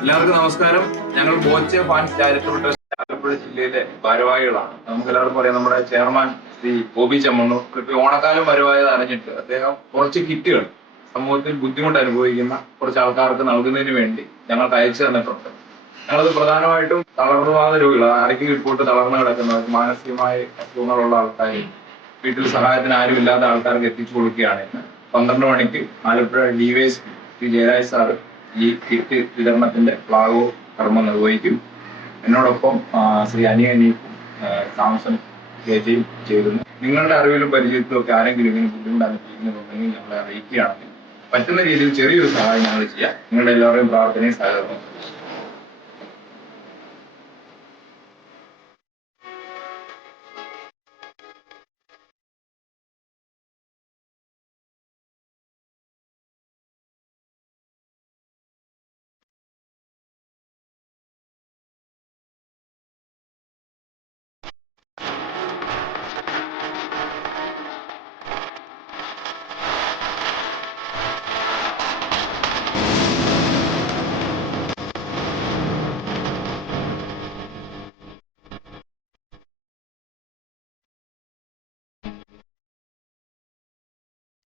എല്ലാവർക്കും നമസ്കാരം. ഞങ്ങൾ Boche fans charitable trust Alappuzha ജില്ലയിലെ ഭാരവാഹികളാണ്. നമുക്ക് എല്ലാവർക്കും പറയാം, നമ്മുടെ ചെയർമാൻ ശ്രീ ബോബി ചെമ്മണ്ണൂർ ഇപ്പോൾ ഓണക്കാലം വരവായത് അറിഞ്ഞിട്ട് അദ്ദേഹം കുറച്ച് കിറ്റുകൾ സമൂഹത്തിൽ ബുദ്ധിമുട്ട് അനുഭവിക്കുന്ന കുറച്ച് ആൾക്കാർക്ക് നൽകുന്നതിന് വേണ്ടി ഞങ്ങൾക്ക് അയച്ചു തന്നിട്ടുണ്ട്. ഞങ്ങളത് പ്രധാനമായിട്ടും തളർന്നുവാദ രോഗികൾ, ആരോഗ്യ റിപ്പോർട്ട് തളർന്നു കിടക്കുന്നവർ, മാനസികമായ അസുഖങ്ങളുള്ള ആൾക്കാർ, വീട്ടിൽ സഹായത്തിന് ആരും ഇല്ലാത്ത ആൾക്കാർക്ക് എത്തിച്ചു കൊടുക്കുകയാണ്. 12 മണിക്ക് ആലപ്പുഴ ഡിവൈഎസ് ശ്രീ ജയരാജ് സാർ ഈ കിറ്റ് വിതരണത്തിന്റെ ഫ്ലാഗ് കർമ്മം നിർവഹിക്കും. എന്നോടൊപ്പം ശ്രീ അനിയനിയും സാംസൺ ചേച്ചിയും ചേരുന്നു. നിങ്ങളുടെ അറിവിലും പരിചയത്തിലും ഒക്കെ ആരെങ്കിലും ഇങ്ങനെ ബുദ്ധിമുട്ട് അനുഭവിക്കുന്നുണ്ടെങ്കിൽ ഞങ്ങളെ അറിയിക്കുകയാണെങ്കിൽ പറ്റുന്ന രീതിയിൽ ചെറിയൊരു സഹായം ഞങ്ങൾ ചെയ്യാം. നിങ്ങളുടെ എല്ലാവരുടെയും പ്രാർത്ഥനയും സഹകരണവും